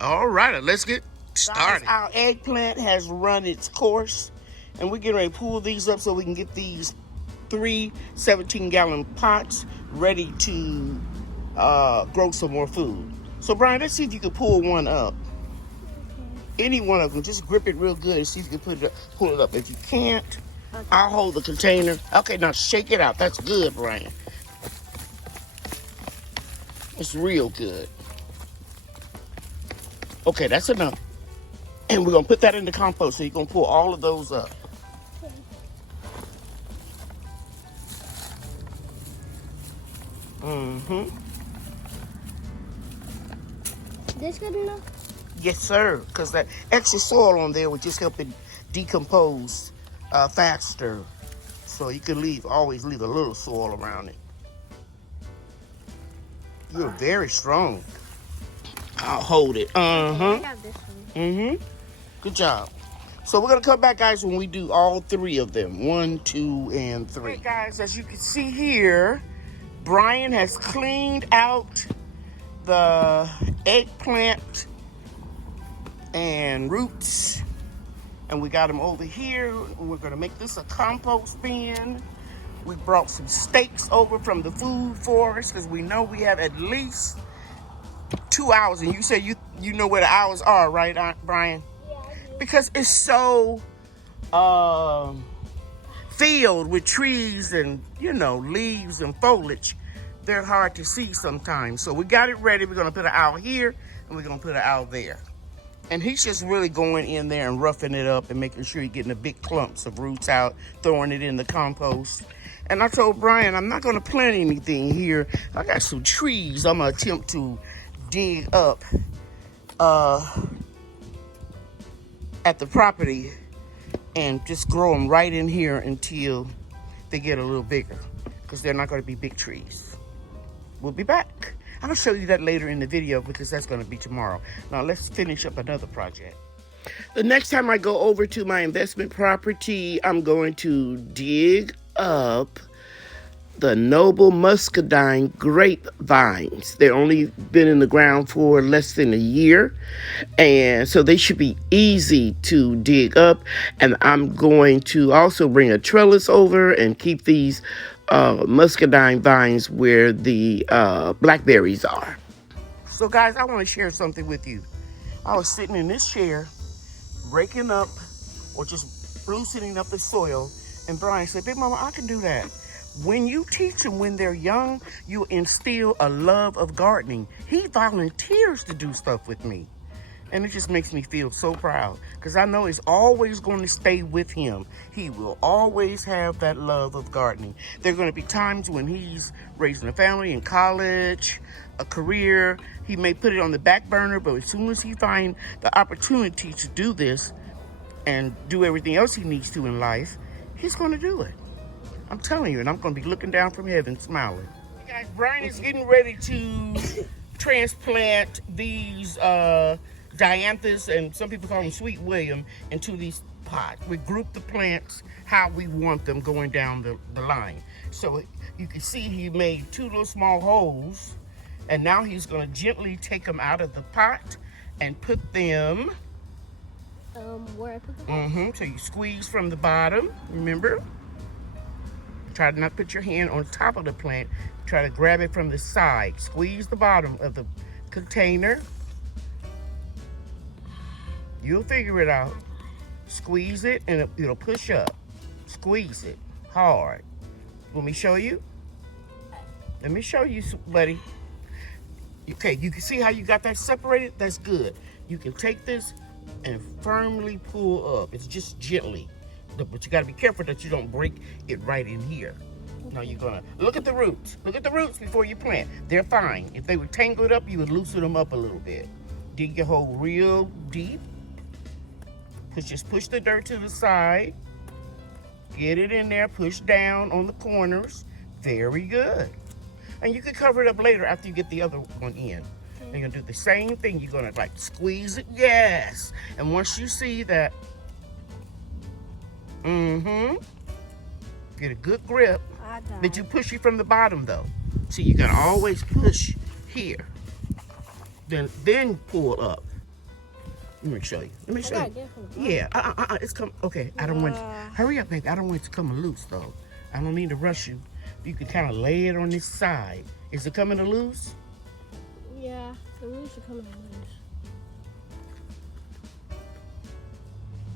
All right, let's get started. Guys, our eggplant has run its course, and we're getting ready to pull these up so we can get these 3 17-gallon pots ready to grow some more food. So, Brian, let's see if you can pull one up. Any one of them, just grip it real good and see if you can pull it up. If you can't, I'll hold the container. Okay, now shake it out. That's good, Brian. It's real good. Okay, that's enough. And we're going to put that in the compost, so you're going to pull all of those up. This good enough? Yes, sir, because that extra soil on there would just help it decompose faster. So you can always leave a little soil around it. You're very strong. I'll hold it. I have this one. Good job. So we're going to come back, guys, when we do all 3 of them. 1, 2, and 3. Okay, guys, as you can see here, Brian has cleaned out the eggplant and roots. And we got them over here. We're going to make this a compost bin. We brought some steaks over from the food forest because we know we have at least 2 hours. And you said you know where the hours are, right, Brian? Yeah, I do. Because it's so filled with trees and, leaves and foliage. They're hard to see sometimes. So we got it ready. We're going to put an owl here and we're going to put an owl there. And he's just really going in there and roughing it up and making sure he's getting the big clumps of roots out, throwing it in the compost. And I told Brian, I'm not going to plant anything here. I got some trees I'm going to attempt to dig up at the property and just grow them right in here until they get a little bigger, because they're not going to be big trees. We'll be back. I'll show you that later in the video because that's going to be tomorrow. Now let's finish up another project. The next time I go over to my investment property, I'm going to dig up the noble muscadine grapevines. They've only been in the ground for less than a year, and so they should be easy to dig up. And I'm going to also bring a trellis over and keep these muscadine vines where the blackberries are. So guys, I want to share something with you. I was sitting in this chair, raking up or just loosening up the soil, and Brian said, "Big Mama, I can do that." When you teach them when they're young, you instill a love of gardening. He volunteers to do stuff with me. And it just makes me feel so proud, because I know it's always going to stay with him. He will always have that love of gardening. There are going to be times when he's raising a family, in college, a career. He may put it on the back burner, but as soon as he finds the opportunity to do this and do everything else he needs to in life, he's going to do it. I'm telling you, and I'm going to be looking down from heaven smiling. Hey guys, Brian is getting ready to transplant these dianthus, and some people call them Sweet William, into these pots. We group the plants how we want them going down the line. So you can see he made 2 little small holes, and now he's going to gently take them out of the pot and put them where I put them? So you squeeze from the bottom, remember? Try to not put your hand on top of the plant. Try to grab it from the side. Squeeze the bottom of the container. You'll figure it out. Squeeze it and it'll push up. Squeeze it hard. Let me show you. Let me show you, buddy. Okay, you can see how you got that separated? That's good. You can take this and firmly pull up. It's just gently. But you got to be careful that you don't break it right in here. Now you're going to look at the roots. Look at the roots before you plant. They're fine. If they were tangled up, you would loosen them up a little bit. Dig your hole real deep. Just push the dirt to the side. Get it in there. Push down on the corners. Very good. And you can cover it up later after you get the other one in. And you're going to do the same thing. You're going to squeeze it. Yes. And once you see that, get a good grip. But you push it from the bottom though. See, you gotta always push here. then pull up. Let me show you. Let me show got you. it from the bottom. Yeah, it's come. Okay, I don't want. Hurry up, baby. I don't want it to come loose though. I don't mean to rush you. You can kind of lay it on this side. Is it coming loose? Yeah, the roots are coming loose.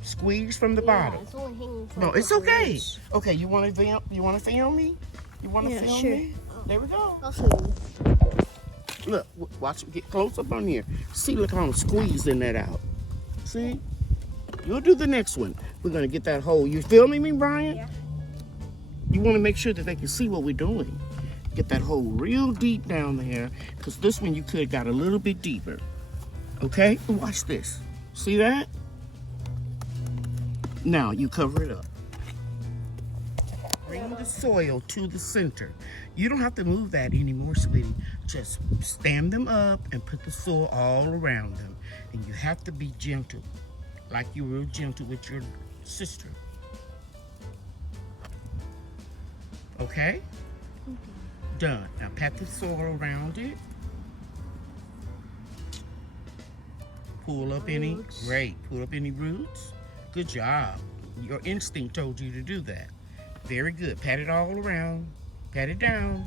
Squeeze from the Yeah, bottom. it's only hanging from No, a it's couple okay. roots. Okay, you want to film? You want to film me? You want to Yeah, film sure. me? There we go. I'll show you. Look, watch it. Get close up on here. See, look how I'm squeezing that out. See? You'll do the next one. We're gonna get that hole. You filming me, Brian? Yeah. You want to make sure that they can see what we're doing. Get that hole real deep down there, because this one you could have got a little bit deeper. Okay? Watch this. See that? Now you cover it up. Bring the soil to the center. You don't have to move that anymore, sweetie. Just stand them up and put the soil all around them. And you have to be gentle, like you were gentle with your sister. Okay? Done. Now pat the soil around it. Pull up any, great. Pull up any roots. Good job. Your instinct told you to do that. Very good. Pat it all around. Pat it down.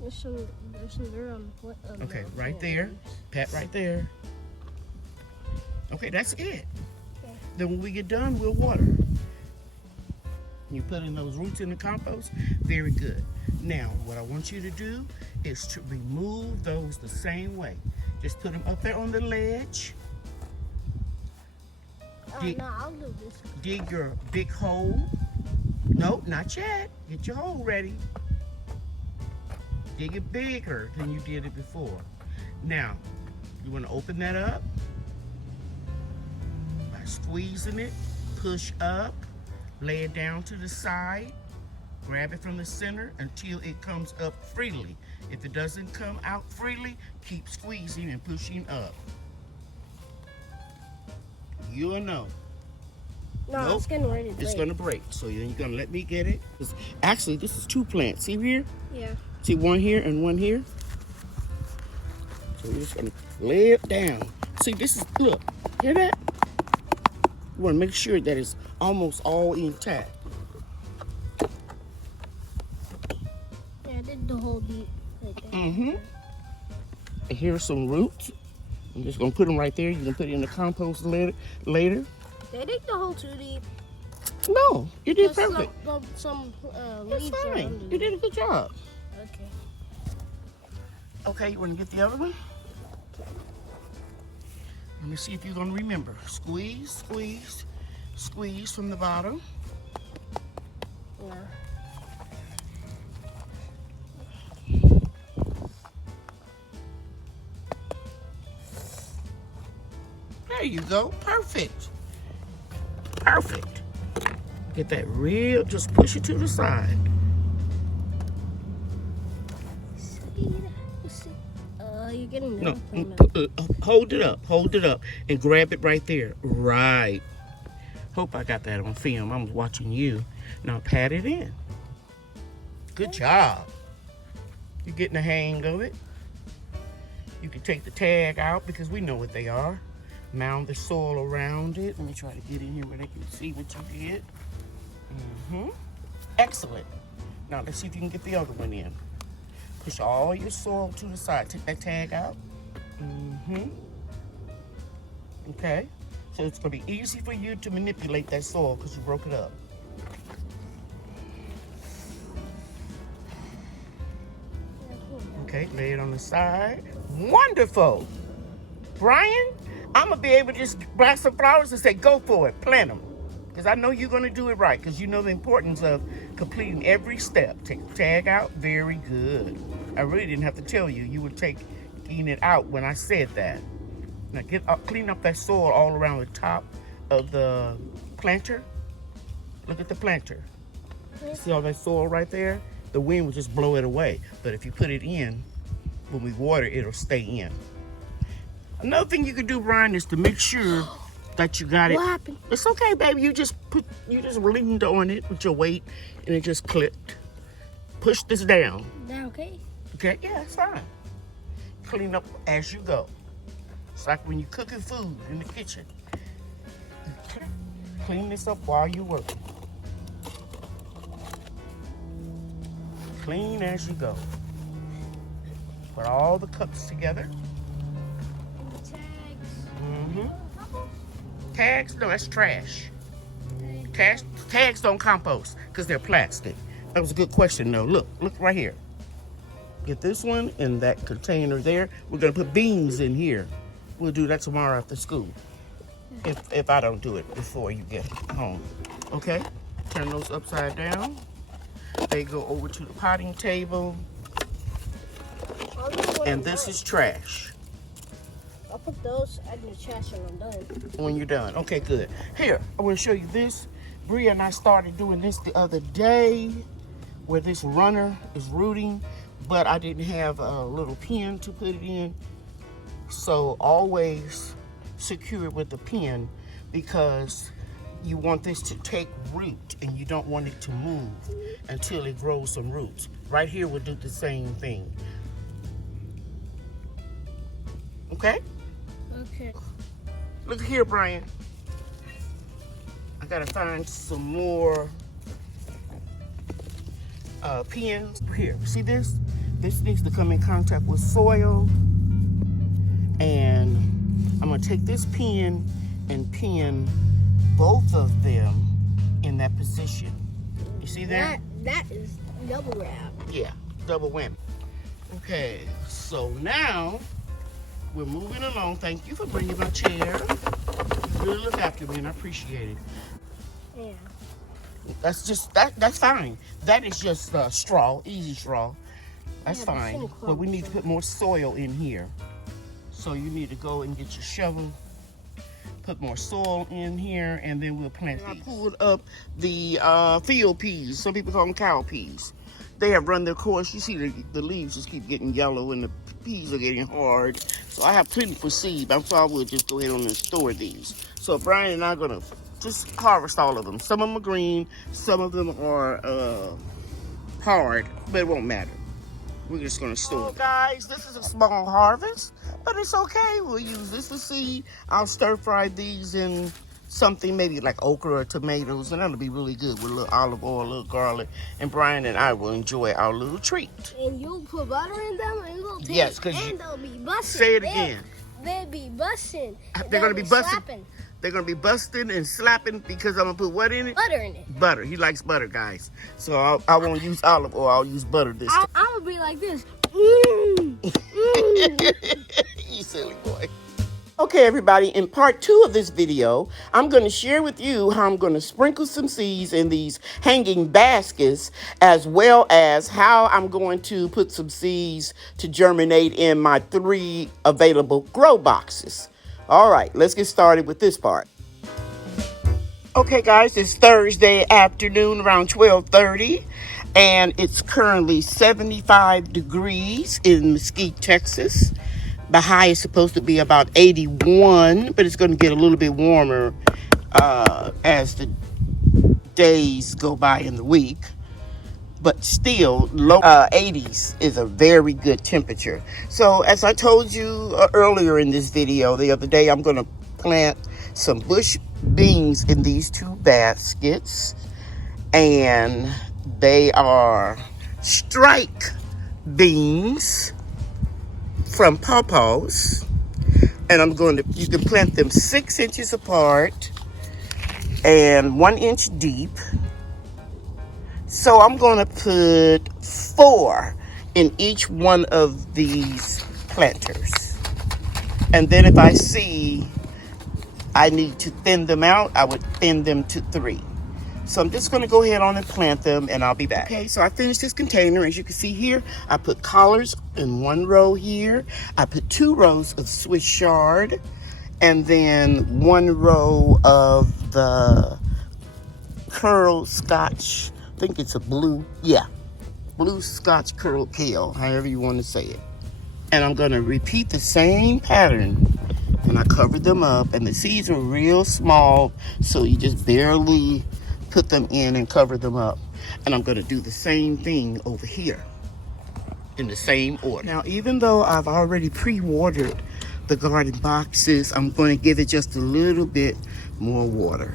There's some dirt on the foot. Okay, right there. Pat right there. Okay, that's it. Okay. Then when we get done, we'll water. You put in those roots in the compost. Very good. Now, what I want you to do is to remove those the same way. Just put them up there on the ledge. No, I'll do this. Dig your big hole. Nope, not yet. Get your hole ready. Dig it bigger than you did it before. Now, you want to open that up by squeezing it, push up, lay it down to the side, grab it from the center until it comes up freely. If it doesn't come out freely, keep squeezing and pushing up. You'll know. No, Nope. it's getting ready to break. It's gonna break. So then you're gonna let me get it. Actually, this is two plants. See here? Yeah. See one here and one here? So we're just gonna lay it down. See, this is, look, hear that? You wanna make sure that it's almost all intact. Yeah, I did the whole deep right there. Mm-hmm. And here's some roots. I'm just gonna put them right there. You can put it in the compost later. Did I dig the hole too deep? No, you did Just perfect. Some It's leaves are fine. under You did a good job. Okay. Okay, you wanna get the other one? Let me see if you're gonna remember. Squeeze, squeeze, squeeze from the bottom. Yeah. There you go. Perfect. Perfect. Get that real, just push it to the side. You're getting No, that. hold it up, and grab it right there. Right. Hope I got that on film. I'm watching you. Now pat it in. Good job. You're getting the hang of it. You can take the tag out because we know what they are. Mound the soil around it. Let me try to get in here where they can see what you did. Excellent. Now let's see if you can get the other one in. Push all your soil to the side. Take that tag out. Okay. So it's going to be easy for you to manipulate that soil because you broke it up. Okay, lay it on the side. Wonderful. Brian, I'm going to be able to just grab some flowers and say, go for it, plant them. Because I know you're going to do it right because you know the importance of completing every step. Take the tag out. Very good. I really didn't have to tell you. You were taking it out when I said that. Now clean up that soil all around the top of the planter. Look at the planter. See all that soil right there? The wind will just blow it away. But if you put it in, when we water, it'll stay in. Another thing you can do, Brian, is to make sure that you got it. What happened? It's okay, baby. You just leaned on it with your weight and it just clipped. Push this down. Is that okay? Okay, yeah, it's fine. Clean up as you go. It's like when you're cooking food in the kitchen. Clean this up while you're working. Clean as you go. Put all the cups together. Mm-hmm. Tags? No, that's trash. Tags don't compost because they're plastic. That was a good question, though. Look right here. Get this one in that container there. We're gonna put beans in here. We'll do that tomorrow after school. If I don't do it before you get home. Okay? Turn those upside down. They go over to the potting table. And this is trash. I'll put those in the trash when I'm done. When you're done. Okay, good. Here, I want to show you this. Bria and I started doing this the other day where this runner is rooting, but I didn't have a little pin to put it in. So always secure it with a pin because you want this to take root and you don't want it to move until it grows some roots. Right here we'll do the same thing. Okay? Okay. Look here, Brian. I gotta find some more pins. Here, see this? This needs to come in contact with soil. And I'm gonna take this pin and pin both of them in that position. You see that? That is double wrap. Yeah, double whammy. Okay, so now we're moving along. Thank you for bringing my chair. You really look after me and I appreciate it. Yeah. That's fine. That is just straw, easy straw. That's fine. But we need to put more soil in here. So you need to go and get your shovel, put more soil in here, and then we'll plant these. I pulled up the field peas. Some people call them cow peas. They have run their course. You see the leaves just keep getting yellow and the peas are getting hard. So I have plenty for seed. I thought I would just go ahead on and store these. So Brian and I are gonna just harvest all of them. Some of them are green, some of them are hard, but it won't matter. We're just gonna store. So guys, this is a small harvest, but it's okay. We'll use this for seed. I'll stir fry these in something maybe like okra or tomatoes, and that'll be really good with a little olive oil, a little garlic, and Brian and I will enjoy our little treat. And you'll put butter in them and they'll taste. Yes, because they'll be busting. Say it again. They'll be busting. They're gonna be busting. Slapping. They're gonna be busting and slapping because I'm gonna put what in it? Butter in it. Butter. He likes butter, guys. So I won't use olive oil. I'll use butter this time. I'm gonna be like this. Mm. You silly boy. Okay, everybody, in part 2 of this video, I'm going to share with you how I'm going to sprinkle some seeds in these hanging baskets, as well as how I'm going to put some seeds to germinate in my 3 available grow boxes. All right, let's get started with this part. Okay, guys, it's Thursday afternoon around 12:30, and it's currently 75 degrees in Mesquite, Texas. The high is supposed to be about 81, but it's going to get a little bit warmer as the days go by in the week. But still, low 80s is a very good temperature. So as I told you earlier in this video, the other day, I'm going to plant some bush beans in these 2 baskets. And they are strike beans from pawpaws, and you can plant them 6 inches apart and 1 inch deep. So I'm going to put 4 in each one of these planters. And then if I see I need to thin them out, I would thin them to 3. So I'm just going to go ahead on and plant them, and I'll be back. Okay, so I finished this container. As you can see here, I put collars in 1 row here. I put 2 rows of Swiss chard, and then 1 row of the curl Scotch. I think it's a blue Scotch curl kale, however you want to say it. And I'm going to repeat the same pattern. And I covered them up, and the seeds are real small, so you just barely put them in and cover them up. And I'm going to do the same thing over here in the same order. Now, even though I've already pre-watered the garden boxes, I'm going to give it just a little bit more water.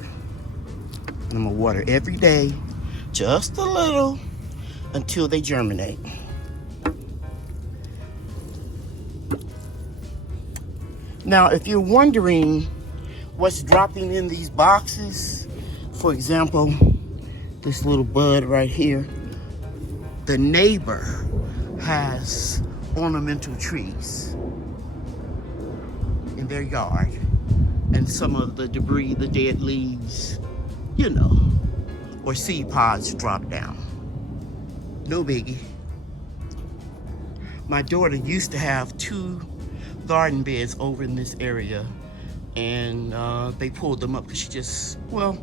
I'm going to water every day, just a little, until they germinate. Now, if you're wondering what's dropping in these boxes, for example, this little bud right here, the neighbor has ornamental trees in their yard, and some of the debris, the dead leaves, you know, or seed pods drop down. No biggie. My daughter used to have 2 garden beds over in this area, and they pulled them up because she just, well,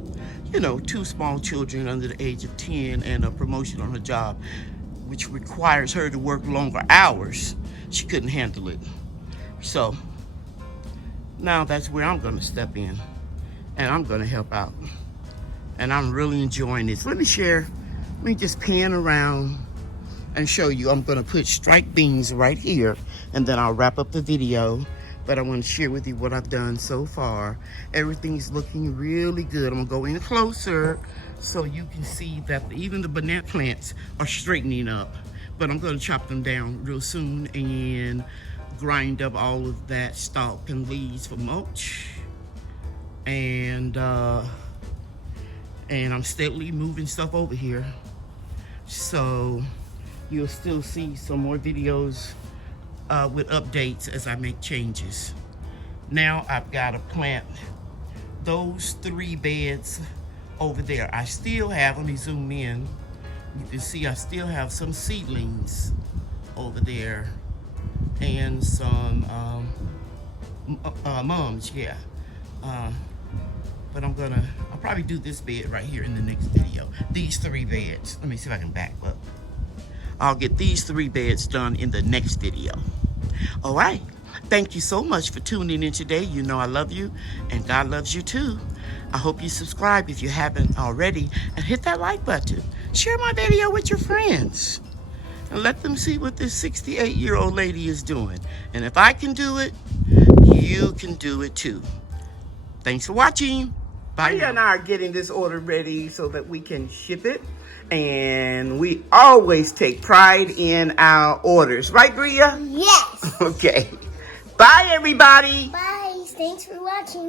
you know, 2 small children under the age of 10 and a promotion on her job, which requires her to work longer hours. She couldn't handle it. So now that's where I'm gonna step in, and I'm gonna help out. And I'm really enjoying this. Let me just pan around and show you. I'm gonna put striped beans right here, and then I'll wrap up the video. But I want to share with you what I've done so far. Everything's looking really good. I'm gonna go in closer so you can see that even the banana plants are straightening up. But I'm gonna chop them down real soon and grind up all of that stalk and leaves for mulch. And I'm steadily moving stuff over here. So you'll still see some more videos with updates as I make changes. Now I've got to plant those 3 beds over there. I still have, let me zoom in. You can see I still have some seedlings over there and some mums, yeah. But I'll probably do this bed right here in the next video. These 3 beds. Let me see if I can back up. I'll get these 3 beds done in the next video. All right. Thank you so much for tuning in today. You know I love you, and God loves you too. I hope you subscribe if you haven't already, and hit that like button. Share my video with your friends, and let them see what this 68-year-old lady is doing. And if I can do it, you can do it too. Thanks for watching. Bye. Leah and I are getting this order ready so that we can ship it. And we always take pride in our orders. Right, Bria? Yes. Okay. Bye, everybody. Bye. Thanks for watching.